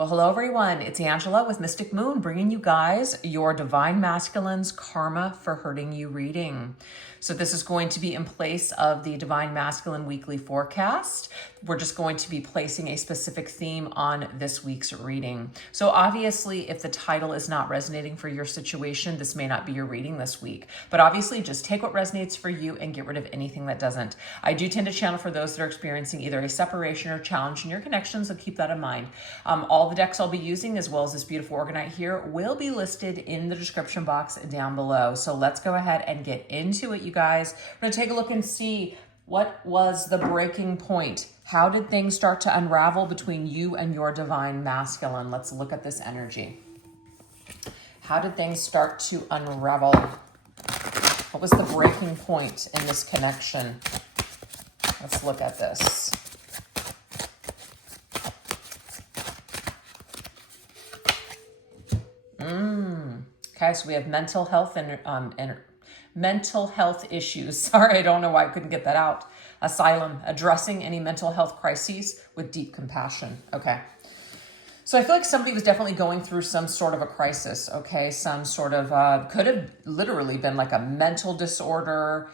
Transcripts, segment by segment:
Well, hello everyone. It's Angela with Mystic Moon, bringing you guys your Divine Masculine's Karma for Hurting You reading. So this is going to be in place of the Divine Masculine weekly forecast. We're just going to be placing a specific theme on this week's reading. So obviously, if the title is not resonating for your situation, this may not be your reading this week. But obviously, just take what resonates for you and get rid of anything that doesn't. I do tend to channel for those that are experiencing either a separation or challenge in your connections, so keep that in mind. All the decks I'll be using, as well as this beautiful Organite here, will be listed in the description box down below. So let's go ahead and get into it, you guys. We're going to take a look and see what was the breaking point. How did things start to unravel between you and your Divine Masculine? Let's look at this energy. How did things start to unravel? What was the breaking point in this connection? Let's look at this. Okay, so we have mental health and mental health issues. Sorry, I don't know why I couldn't get that out. Asylum, addressing any mental health crises with deep compassion. Okay. So I feel like somebody was definitely going through some sort of a crisis, okay? Some sort of, could have literally been like a mental disorder.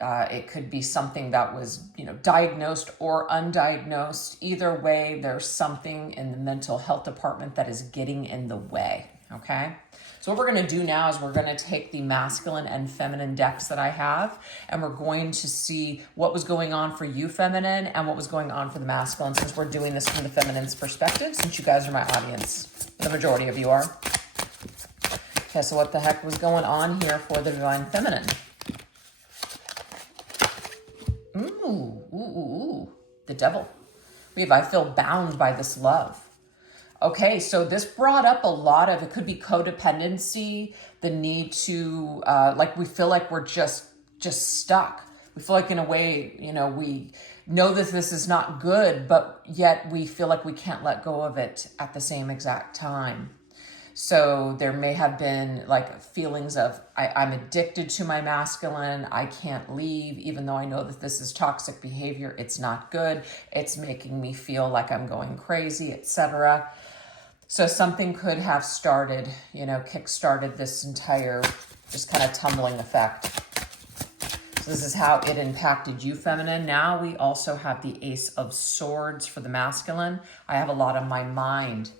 It could be something that was, diagnosed or undiagnosed. Either way, there's something in the mental health department that is getting in the way, okay? So what we're going to do now is we're going to take the masculine and feminine decks that I have, and we're going to see what was going on for you, feminine, and what was going on for the masculine, since we're doing this from the feminine's perspective, since you guys are my audience. The majority of you are. Okay, so what the heck was going on here for the Divine Feminine? Ooh, the Devil. I feel bound by this love. Okay, so this brought up a lot of, it could be codependency, the need to, we feel like we're just stuck. We feel like in a way, we know that this is not good, but yet we feel like we can't let go of it at the same exact time. So there may have been like feelings of, I'm addicted to my masculine. I can't leave, even though I know that this is toxic behavior. It's not good. It's making me feel like I'm going crazy, etc. So something could have started, kick-started this entire just kind of tumbling effect. So this is how it impacted you, feminine. Now we also have the Ace of Swords for the masculine. I have a lot on my mind.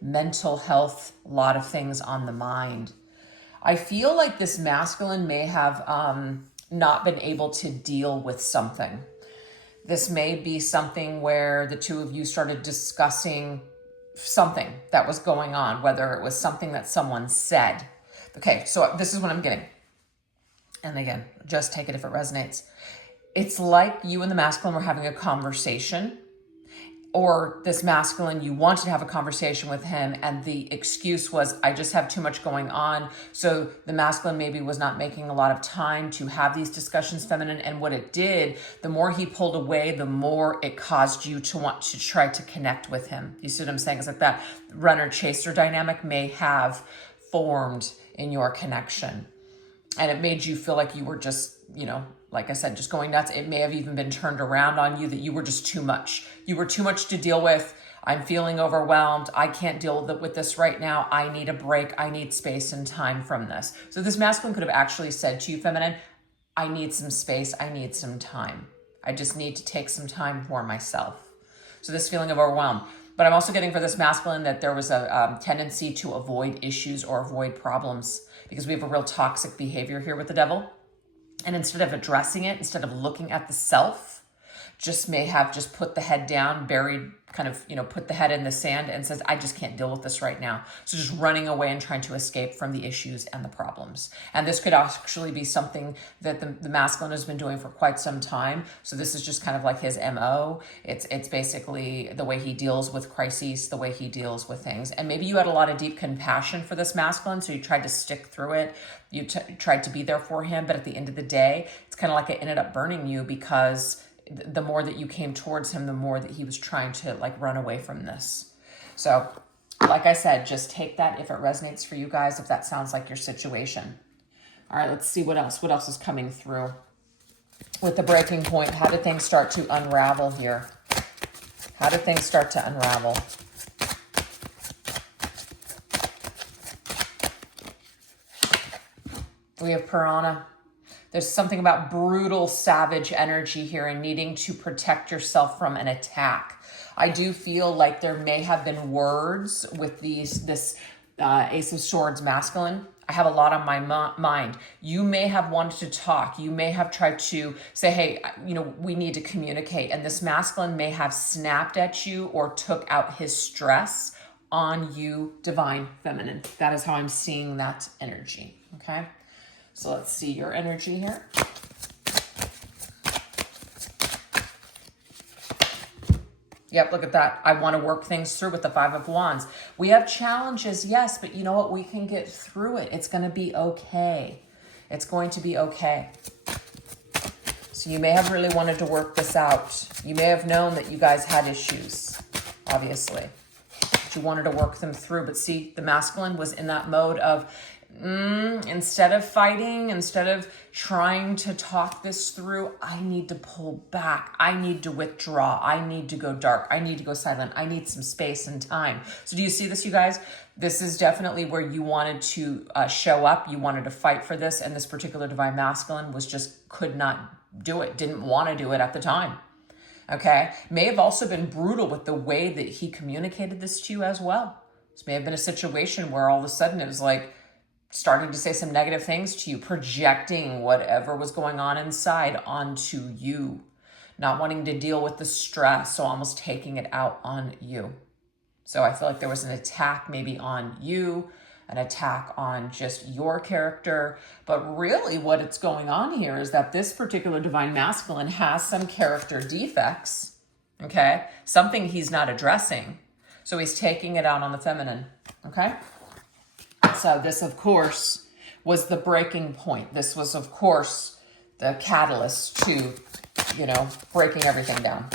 Mental health, a lot of things on the mind. I feel like this masculine may have not been able to deal with something. This may be something where the two of you started discussing something that was going on, whether it was something that someone said. Okay, so this is what I'm getting. And again, just take it if it resonates. It's like you and the masculine were having a conversation, or this masculine, you wanted to have a conversation with him, and the excuse was, I just have too much going on. So the masculine maybe was not making a lot of time to have these discussions, feminine. And what it did, the more he pulled away, the more it caused you to want to try to connect with him. You see what I'm saying? It's like that runner-chaser dynamic may have formed in your connection. And it made you feel like you were just, like I said, just going nuts. It may have even been turned around on you, that you were just too much. You were too much to deal with. I'm feeling overwhelmed. I can't deal with this right now. I need a break. I need space and time from this. So this masculine could have actually said to you, feminine, I need some space. I need some time. I just need to take some time for myself. So this feeling of overwhelm. But I'm also getting for this masculine that there was a tendency to avoid issues or avoid problems, because we have a real toxic behavior here with the Devil. And instead of addressing it, instead of looking at the self, just may have just put the head down, buried, kind of, put the head in the sand and says, I just can't deal with this right now. So just running away and trying to escape from the issues and the problems. And this could actually be something that the masculine has been doing for quite some time. So this is just kind of like his MO. It's basically the way he deals with crises, the way he deals with things. And maybe you had a lot of deep compassion for this masculine, so you tried to stick through it. You tried to be there for him. But at the end of the day, it's kind of like it ended up burning you, because the more that you came towards him, the more that he was trying to run away from this. So like I said, just take that if it resonates for you guys, if that sounds like your situation. All right, let's see what else is coming through with the breaking point. How did things start to unravel here? How did things start to unravel? We have Piranha. There's something about brutal, savage energy here and needing to protect yourself from an attack. I do feel like there may have been words with this Ace of Swords masculine. I have a lot on my mind. You may have wanted to talk. You may have tried to say, hey, we need to communicate. And this masculine may have snapped at you or took out his stress on you, divine feminine. That is how I'm seeing that energy, okay? So let's see your energy here. Yep, look at that. I want to work things through with the Five of Wands. We have challenges, yes, but you know what? We can get through it. It's going to be okay. It's going to be okay. So you may have really wanted to work this out. You may have known that you guys had issues, obviously. But you wanted to work them through. But see, the masculine was in that mode of, instead of fighting, instead of trying to talk this through, I need to pull back. I need to withdraw. I need to go dark. I need to go silent. I need some space and time. So do you see this, you guys? This is definitely where you wanted to show up. You wanted to fight for this. And this particular divine masculine could not do it. Didn't want to do it at the time. Okay. May have also been brutal with the way that he communicated this to you as well. This may have been a situation where all of a sudden it was like, starting to say some negative things to you, projecting whatever was going on inside onto you, not wanting to deal with the stress, so almost taking it out on you. So I feel like there was an attack maybe on you, an attack on just your character, but really what it's going on here is that this particular divine masculine has some character defects, okay? Something he's not addressing. So he's taking it out on the feminine, okay? So this, of course, was the breaking point. This was, of course, the catalyst to, breaking everything down.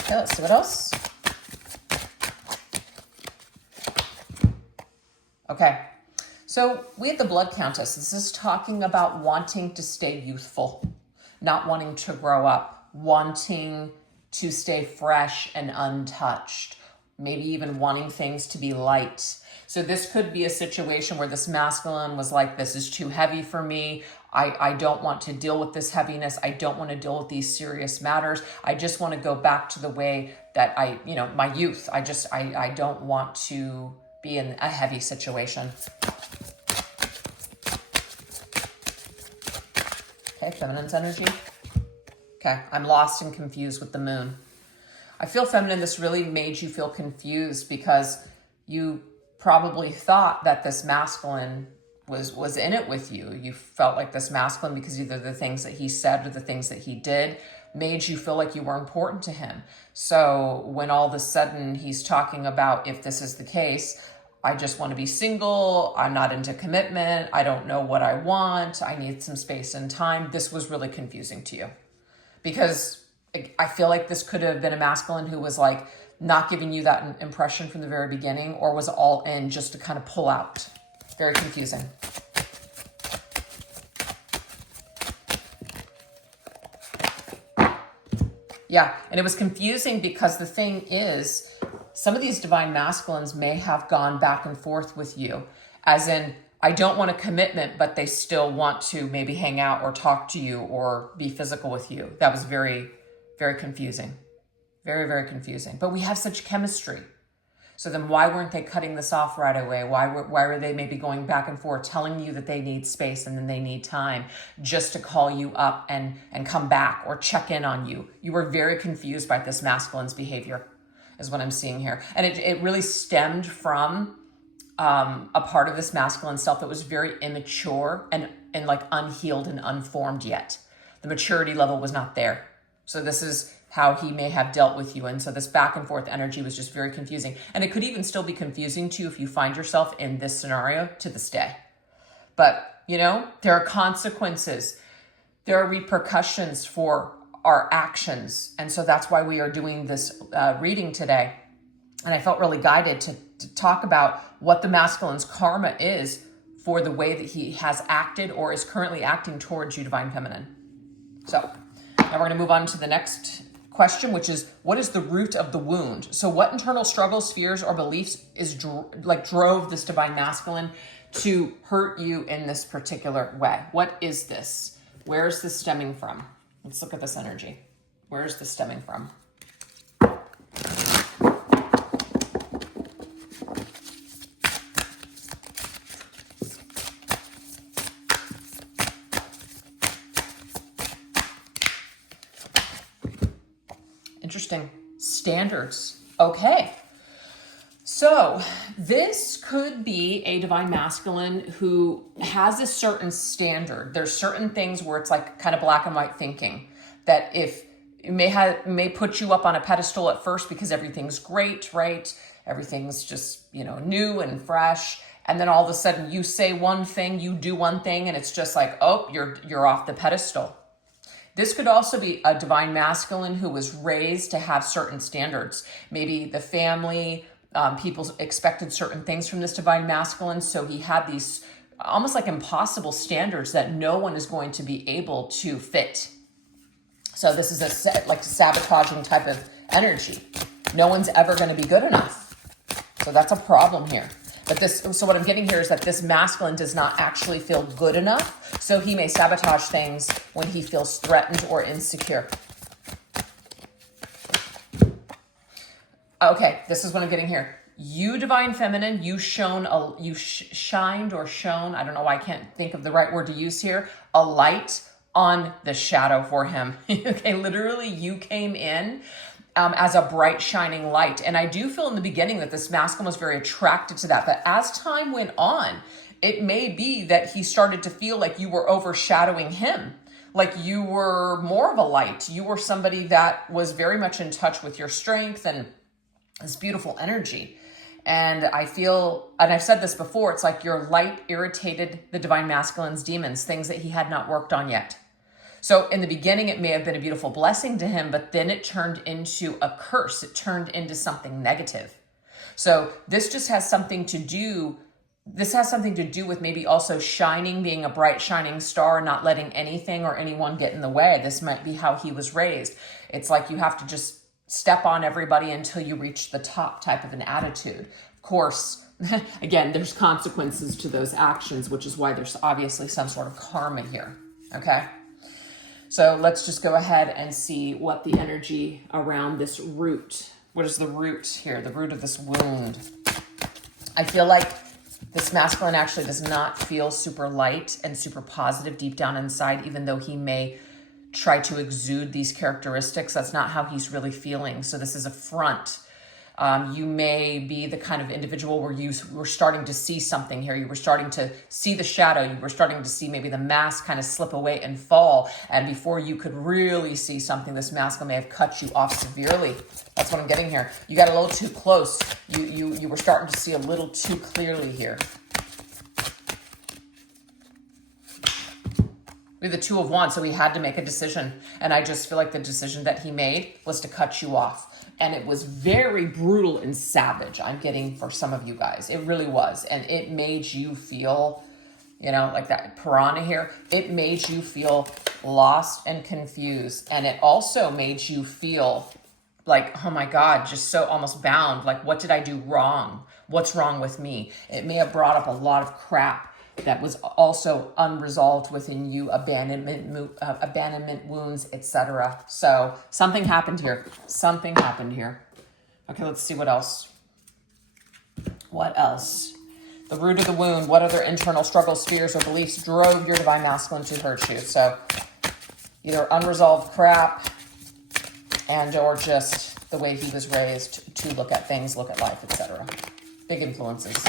Okay, let's see what else. Okay, so we have the Blood Countess. This is talking about wanting to stay youthful, not wanting to grow up, wanting to stay fresh and untouched, maybe even wanting things to be light. So this could be a situation where this masculine was like, this is too heavy for me. I don't want to deal with this heaviness. I don't want to deal with these serious matters. I just want to go back to the way that my youth. I don't want to be in a heavy situation. Okay, feminine's energy. Okay, I'm lost and confused with the moon. I feel feminine, this really made you feel confused because you probably thought that this masculine was in it with you. You felt like this masculine, because either the things that he said or the things that he did made you feel like you were important to him. So when all of a sudden he's talking about, if this is the case, I just want to be single, I'm not into commitment, I don't know what I want, I need some space and time. This was really confusing to you because I feel like this could have been a masculine who was like not giving you that impression from the very beginning, or was all in just to kind of pull out. Very confusing. Yeah, and it was confusing because the thing is, some of these divine masculines may have gone back and forth with you, as in, I don't want a commitment, but they still want to maybe hang out or talk to you or be physical with you. That was very, very confusing. Very, very confusing. But we have such chemistry. So then why weren't they cutting this off right away? Why were they maybe going back and forth, telling you that they need space and then they need time just to call you up and come back or check in on you? You were very confused by this masculine's behavior, is what I'm seeing here. And it really stemmed from a part of this masculine self that was very immature and like unhealed and unformed yet. The maturity level was not there. So this is how he may have dealt with you. And so this back and forth energy was just very confusing. And it could even still be confusing to you if you find yourself in this scenario to this day. But, there are consequences. There are repercussions for our actions. And so that's why we are doing this reading today. And I felt really guided to talk about what the masculine's karma is for the way that he has acted or is currently acting towards you, divine feminine. So now we're going to move on to the next question, which is, what is the root of the wound? So what internal struggles, fears, or beliefs drove this divine masculine to hurt you in this particular way. What is this? Where is this stemming from? Let's look at this energy. Where is this stemming from? Interesting. Standards. Okay. So this could be a divine masculine who has a certain standard. There's certain things where it's like kind of black and white thinking that if it may put you up on a pedestal at first because everything's great, right? Everything's just, new and fresh. And then all of a sudden you say one thing, you do one thing, and it's just like, oh, you're off the pedestal. This could also be a divine masculine who was raised to have certain standards. Maybe the family, people expected certain things from this divine masculine, so he had these almost like impossible standards that no one is going to be able to fit. So this is a sabotaging type of energy. No one's ever going to be good enough. So that's a problem here. So what I'm getting here is that this masculine does not actually feel good enough, so he may sabotage things when he feels threatened or insecure. Okay, this is what I'm getting here. You, divine feminine, you shined or shone, I don't know why I can't think of the right word to use here, a light on the shadow for him. Okay, literally you came in as a bright shining light. And I do feel in the beginning that this masculine was very attracted to that. But as time went on, it may be that he started to feel like you were overshadowing him. Like you were more of a light. You were somebody that was very much in touch with your strength and this beautiful energy. And I feel, and I've said this before, it's like your light irritated the divine masculine's demons, things that he had not worked on yet. So in the beginning, it may have been a beautiful blessing to him, but then it turned into a curse. It turned into something negative. So this just has something to do with maybe also shining, being a bright shining star, not letting anything or anyone get in the way. This might be how he was raised. It's like you have to just step on everybody until you reach the top type of an attitude. Of course, again, there's consequences to those actions, which is why there's obviously some sort of karma here. Okay. So let's just go ahead and see what the energy around this root. What is the root here? The root of this wound. I feel like this masculine actually does not feel super light and super positive deep down inside, even though he may try to exude these characteristics. That's not how he's really feeling. So this is a front. You may be the kind of individual where you were starting to see something here. You were starting to see the shadow. You were starting to see maybe the mask kind of slip away and fall. And before you could really see something, this masculine may have cut you off severely. That's what I'm getting here. You got a little too close. You were starting to see a little too clearly here. We have the Two of Wands, so he had to make a decision. And I just feel like the decision that he made was to cut you off. And it was very brutal and savage, I'm getting, for some of you guys. It really was. And it made you feel, like that piranha here. It made you feel lost and confused. And it also made you feel like, oh my God, just so almost bound. Like, what did I do wrong? What's wrong with me? It may have brought up a lot of crap that was also unresolved within you, abandonment wounds, etc. So something happened here. Okay, let's see what else. What else? The root of the wound. What other internal struggles, fears, or beliefs drove your divine masculine to hurt you? So either unresolved crap and or just the way he was raised to look at things, look at life, etc. Big influences.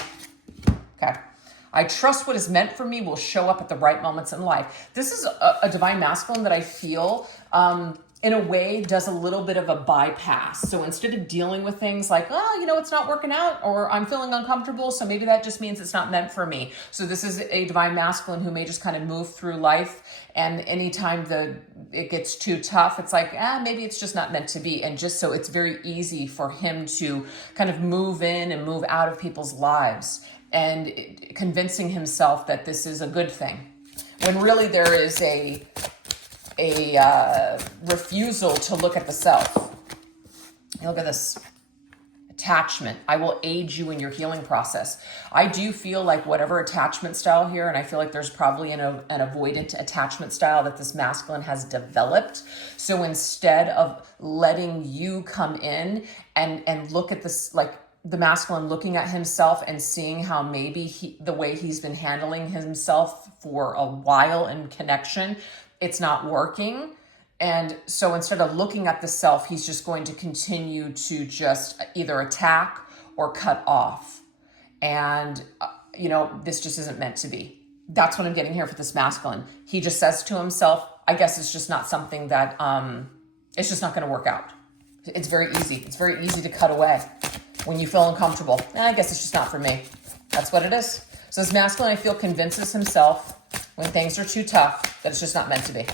Okay. I trust what is meant for me will show up at the right moments in life. This is a divine masculine that I feel, in a way, does a little bit of a bypass. So instead of dealing with things like, it's not working out, or I'm feeling uncomfortable, so maybe that just means it's not meant for me. So this is a divine masculine who may just kind of move through life, and anytime it gets too tough, it's like, maybe it's just not meant to be. And just so it's very easy for him to kind of move in and move out of people's lives, and convincing himself that this is a good thing, when really there is a refusal to look at the self. Look at this. detachment. I will aid you in your healing process. I do feel like whatever attachment style here, and I feel like there's probably an avoidant attachment style that this masculine has developed. So instead of letting you come in and look at this, like the masculine looking at himself and seeing how maybe the way he's been handling himself for a while in connection, it's not working. And so instead of looking at the self, he's just going to continue to just either attack or cut off. And, this just isn't meant to be. That's what I'm getting here for this masculine. He just says to himself, I guess it's just not something that, it's just not going to work out. It's very easy. It's very easy to cut away when you feel uncomfortable. I guess it's just not for me. That's what it is. So this masculine, I feel, convinces himself when things are too tough that it's just not meant to be.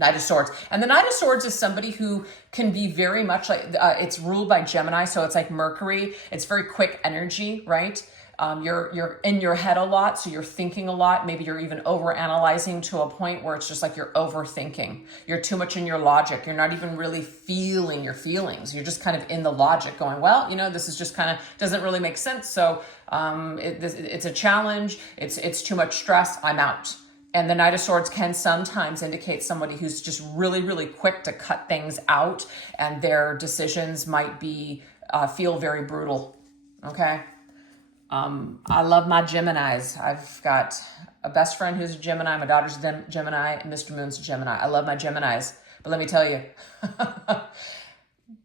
Knight of Swords. And the Knight of Swords is somebody who can be very much like, it's ruled by Gemini, so it's like Mercury. It's very quick energy, right? You're in your head a lot, so you're thinking a lot. Maybe you're even overanalyzing to a point where it's just like you're overthinking. You're too much in your logic. You're not even really feeling your feelings. You're just kind of in the logic going, well, this is just kind of doesn't really make sense. So it's a challenge. It's too much stress. I'm out. And the Knight of Swords can sometimes indicate somebody who's just really, really quick to cut things out, and their decisions might be feel very brutal. Okay. I love my Geminis. I've got a best friend who's a Gemini. My daughter's a Gemini, and Mr. Moon's a Gemini. I love my Geminis. But let me tell you,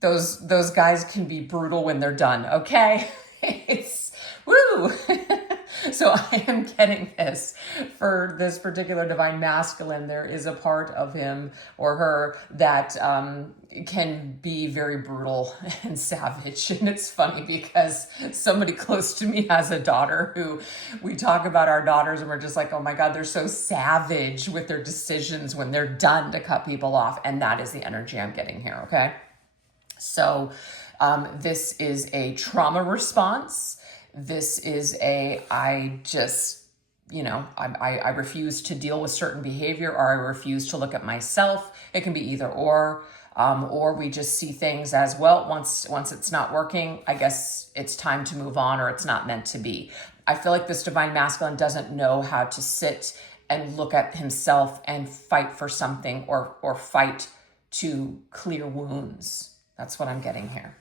those guys can be brutal when they're done. Okay. It's woo. So I am getting this for this particular divine masculine. There is a part of him or her that can be very brutal and savage. And it's funny because somebody close to me has a daughter who we talk about our daughters and we're just like, oh my God, they're so savage with their decisions when they're done to cut people off. And that is the energy I'm getting here. Okay. So this is a trauma response. This is I refuse to deal with certain behavior, or I refuse to look at myself. It can be either or we just see things as, well, once it's not working, I guess it's time to move on, or it's not meant to be. I feel like this divine masculine doesn't know how to sit and look at himself and fight for something or fight to clear wounds. That's what I'm getting here.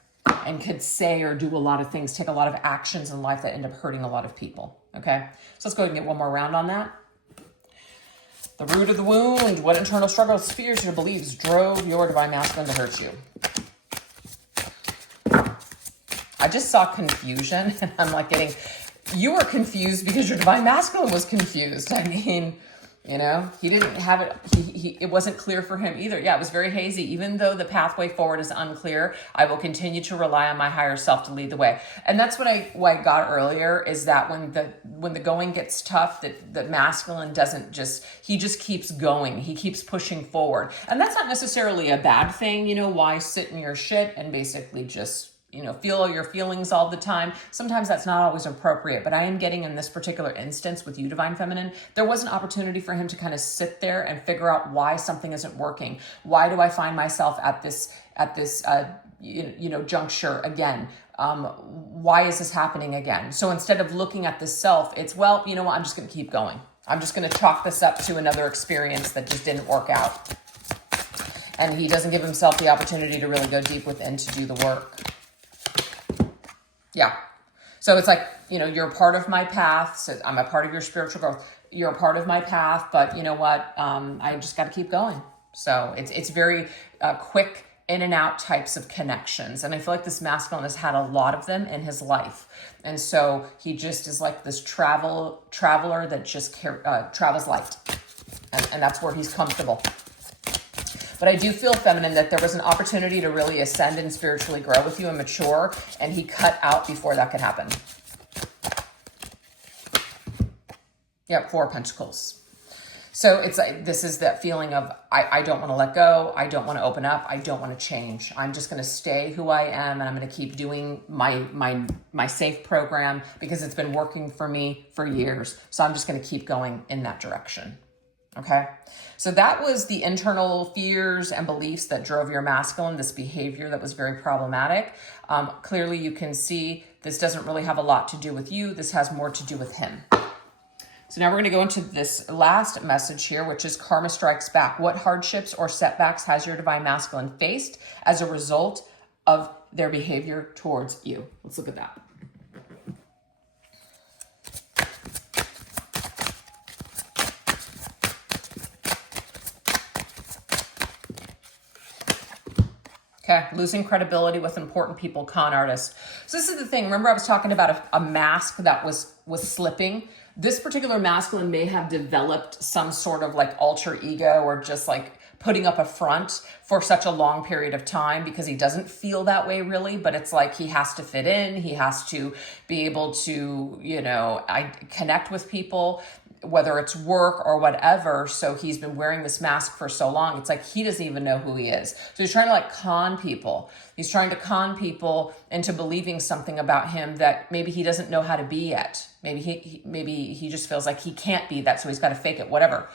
And could say or do a lot of things, take a lot of actions in life that end up hurting a lot of people. Okay, so let's go ahead and get one more round on that. The root of the wound. What internal struggles, fears, or beliefs drove your divine masculine to hurt you? I just saw confusion, and I'm like you were confused because your divine masculine was confused. I mean, he didn't have it. It wasn't clear for him either. Yeah, it was very hazy. Even though the pathway forward is unclear, I will continue to rely on my higher self to lead the way. And that's what I got earlier, is that when the going gets tough, that the masculine he just keeps going. He keeps pushing forward. And that's not necessarily a bad thing. Why sit in your shit and basically just feel your feelings all the time. Sometimes that's not always appropriate, but I am getting in this particular instance with you, Divine Feminine, there was an opportunity for him to kind of sit there and figure out why something isn't working. Why do I find myself at this juncture again? Why is this happening again? So instead of looking at the self, it's, well, you know what? I'm just going to keep going. I'm just going to chalk this up to another experience that just didn't work out. And he doesn't give himself the opportunity to really go deep within to do the work. Yeah. So it's like, you're a part of my path. So I'm a part of your spiritual growth. You're a part of my path, but you know what? I just got to keep going. So it's very quick in and out types of connections. And I feel like this masculine has had a lot of them in his life. And so he just is like this traveler that just travels light. And that's where he's comfortable. But I do feel, feminine, that there was an opportunity to really ascend and spiritually grow with you and mature, and he cut out before that could happen. Yep, 4 of Pentacles. So it's like, this is that feeling of, I don't want to let go. I don't want to open up. I don't want to change. I'm just going to stay who I am, and I'm going to keep doing my safe program because it's been working for me for years. So I'm just going to keep going in that direction. Okay. So that was the internal fears and beliefs that drove your masculine, this behavior that was very problematic. Clearly you can see this doesn't really have a lot to do with you. This has more to do with him. So now we're going to go into this last message here, which is karma strikes back. What hardships or setbacks has your divine masculine faced as a result of their behavior towards you? Let's look at that. Okay, losing credibility with important people, con artists. So this is the thing. Remember I was talking about a mask that was slipping? This particular masculine may have developed some sort of like alter ego or just like putting up a front for such a long period of time because he doesn't feel that way really, but it's like he has to fit in. He has to be able to, connect with people, whether it's work or whatever. So he's been wearing this mask for so long. It's like he doesn't even know who he is. So he's trying to like con people. He's trying to con people into believing something about him that maybe he doesn't know how to be yet. Maybe he just feels like he can't be that, so he's got to fake it, whatever.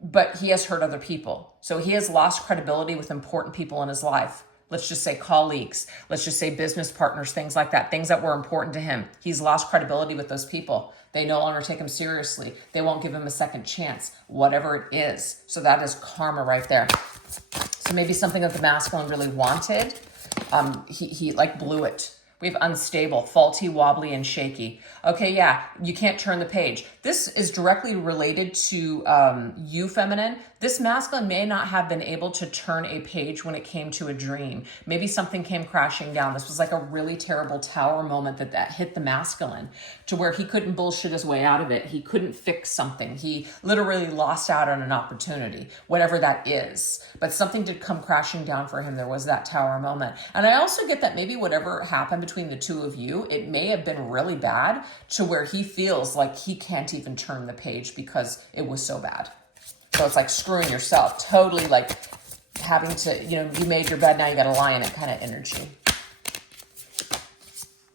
But he has hurt other people. So he has lost credibility with important people in his life. Let's just say colleagues. Let's just say business partners, things like that, things that were important to him. He's lost credibility with those people. They no longer take him seriously. They won't give him a second chance, whatever it is. So that is karma right there. So maybe something that the masculine really wanted, he like blew it. We have unstable, faulty, wobbly, and shaky. Okay, yeah, you can't turn the page. This is directly related to you, feminine. This masculine may not have been able to turn a page when it came to a dream. Maybe something came crashing down. This was like a really terrible tower moment that hit the masculine to where he couldn't bullshit his way out of it. He couldn't fix something. He literally lost out on an opportunity, whatever that is. But something did come crashing down for him. There was that tower moment. And I also get that maybe whatever happened between the two of you, it may have been really bad to where he feels like he can't even turn the page because it was so bad. So it's like screwing yourself, totally like having to, you made your bed, now you got to lie in it kind of energy.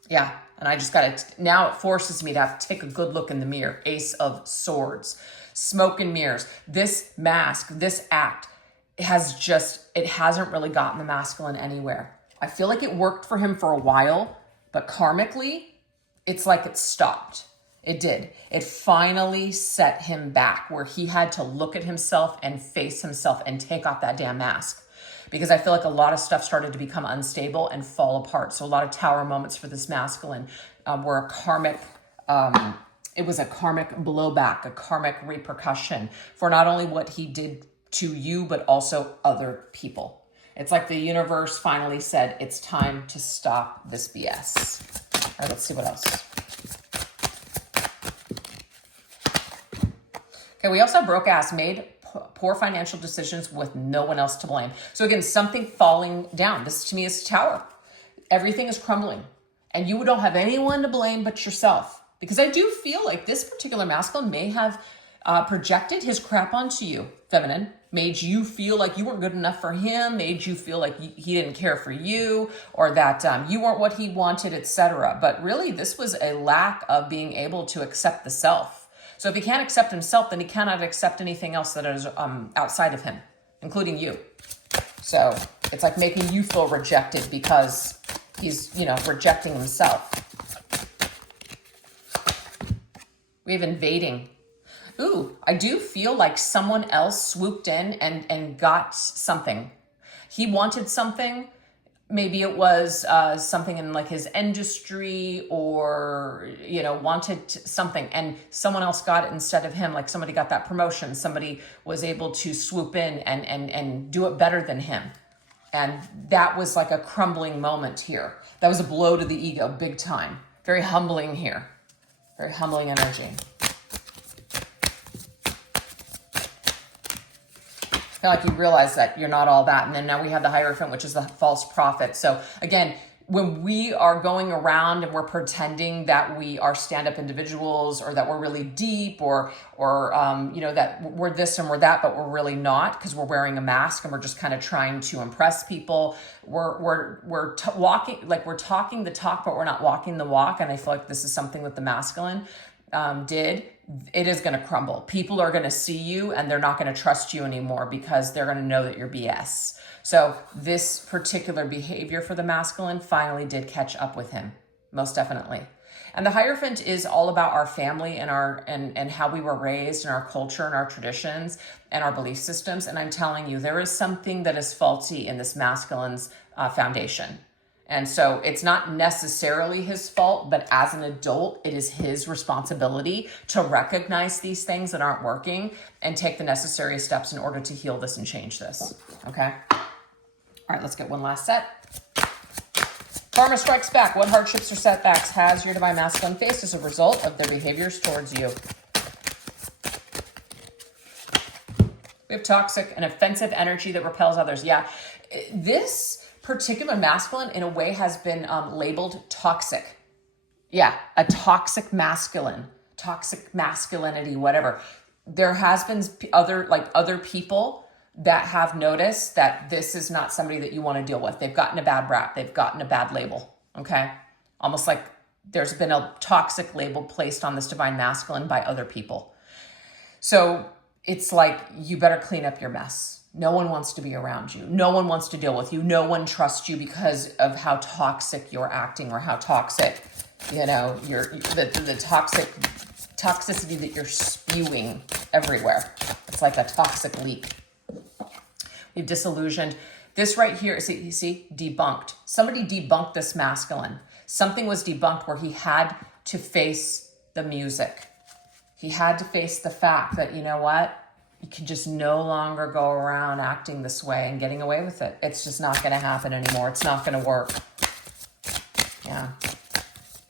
Yeah, and I just got to, now it forces me to have to take a good look in the mirror. Ace of Swords, smoke and mirrors. This mask, this act it hasn't really gotten the masculine anywhere. I feel like it worked for him for a while, but karmically, it's like it stopped. It did. It finally set him back where he had to look at himself and face himself and take off that damn mask. Because I feel like a lot of stuff started to become unstable and fall apart. So a lot of tower moments for this masculine were a karmic, it was a karmic blowback, a karmic repercussion for not only what he did to you, but also other people. It's like the universe finally said, it's time to stop this BS. All right, let's see what else. Okay, we also have broke ass, made poor financial decisions with no one else to blame. So again, something falling down. This to me is tower. Everything is crumbling and you don't have anyone to blame but yourself. Because I do feel like this particular masculine may have projected his crap onto you, feminine, made you feel like you weren't good enough for him, made you feel like he didn't care for you, or that you weren't what he wanted, etc. But really, this was a lack of being able to accept the self. So if he can't accept himself, then he cannot accept anything else that is outside of him, including you. So it's like making you feel rejected because he's, rejecting himself. We have invading. Ooh, I do feel like someone else swooped in and got something. He wanted something. Maybe it was something in like his industry or, wanted something and someone else got it instead of him. Like somebody got that promotion. Somebody was able to swoop in and do it better than him. And that was like a crumbling moment here. That was a blow to the ego, big time. Very humbling here. Very humbling energy. I feel like you realize that you're not all that. And then now we have the Hierophant, which is the false prophet. So again, when we are going around and we're pretending that we are stand-up individuals or that we're really deep or that we're this and we're that, but we're really not because we're wearing a mask and we're just kind of trying to impress people. We're talking the talk, but we're not walking the walk. And I feel like this is something with the masculine. did, it is going to crumble. People are going to see you and they're not going to trust you anymore because they're going to know that you're BS. So this particular behavior for the masculine finally did catch up with him, most definitely. And the Hierophant is all about our family and and how we were raised and our culture and our traditions and our belief systems. And I'm telling you, there is something that is faulty in this masculine's foundation. And so it's not necessarily his fault, but as an adult, it is his responsibility to recognize these things that aren't working and take the necessary steps in order to heal this and change this. Okay? All right, let's get one last set. Karma strikes back. What hardships or setbacks has your divine masculine faced as a result of their behaviors towards you? We have toxic and offensive energy that repels others. Yeah, this particular masculine in a way has been labeled toxic. Yeah, a toxic masculine, toxic masculinity, whatever. There has been other people that have noticed that this is not somebody that you want to deal with. They've gotten a bad rap. They've gotten a bad label. Okay. Almost like there's been a toxic label placed on this divine masculine by other people. So it's like, you better clean up your mess. No one wants to be around you. No one wants to deal with you. No one trusts you because of how toxic you're acting or how toxic, the toxicity that you're spewing everywhere. It's like a toxic leak. We've disillusioned. This right here, see, debunked. Somebody debunked this masculine. Something was debunked where he had to face the music. He had to face the fact that, you know what? You can just no longer go around acting this way and getting away with it. It's just not going to happen anymore. It's not going to work. Yeah.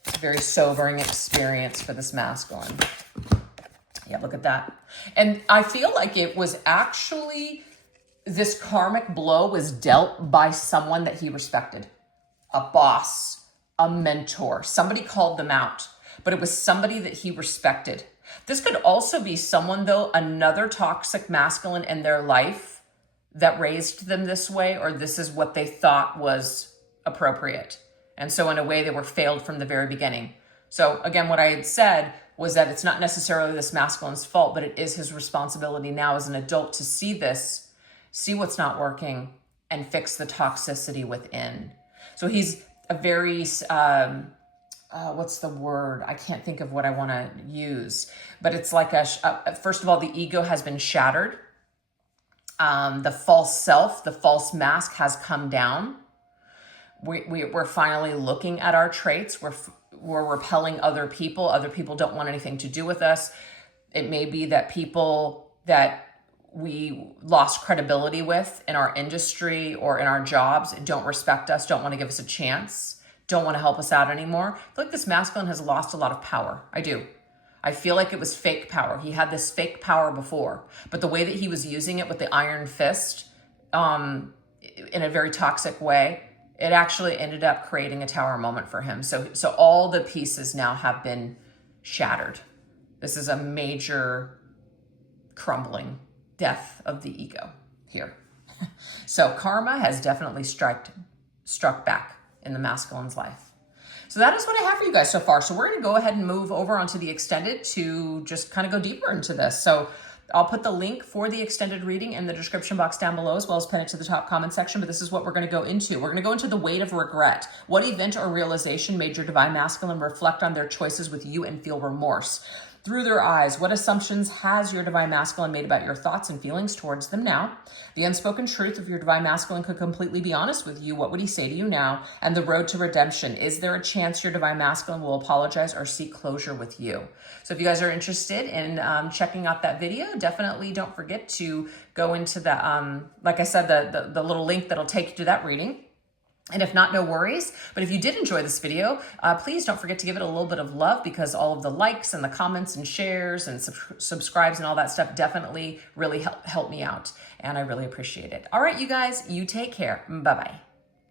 It's a very sobering experience for this masculine. Yeah, look at that. And I feel like it was actually, this karmic blow was dealt by someone that he respected. A boss, a mentor. Somebody called them out, but it was somebody that he respected. This could also be someone, though, another toxic masculine in their life that raised them this way, or this is what they thought was appropriate. And so in a way, they were failed from the very beginning. So again, what I had said was that it's not necessarily this masculine's fault, but it is his responsibility now as an adult to see this, see what's not working, and fix the toxicity within. So he's a very... what's the word? I can't think of what I want to use, but it's like first of all, the ego has been shattered. The false self, the false mask has come down. We're finally looking at our traits. We're repelling other people. Other people don't want anything to do with us. It may be that people that we lost credibility with in our industry or in our jobs don't respect us, don't want to give us a chance, don't want to help us out anymore. I feel like this masculine has lost a lot of power. I do. I feel like it was fake power. He had this fake power before, but the way that he was using it with the iron fist, in a very toxic way, it actually ended up creating a tower moment for him. So all the pieces now have been shattered. This is a major crumbling, death of the ego here. So karma has definitely struck back in the masculine's life. So that is what I have for you guys so far. So we're going to go ahead and move over onto the extended to just kind of go deeper into this. So I'll put the link for the extended reading in the description box down below, as well as pin it to the top comment section. But this is what we're going to go into. We're going to go into the weight of regret. What event or realization made your divine masculine reflect on their choices with you and feel remorse? Through their eyes, what assumptions has your divine masculine made about your thoughts and feelings towards them now? The unspoken truth of your divine masculine could completely be honest with you. What would he say to you now? And the road to redemption. Is there a chance your divine masculine will apologize or seek closure with you? So if you guys are interested in checking out that video, definitely don't forget to go into the, like I said, the little link that'll take you to that reading. And if not, no worries. But if you did enjoy this video, please don't forget to give it a little bit of love, because all of the likes and the comments and shares and subscribes and all that stuff definitely really help me out. And I really appreciate it. All right, you guys, you take care. Bye-bye.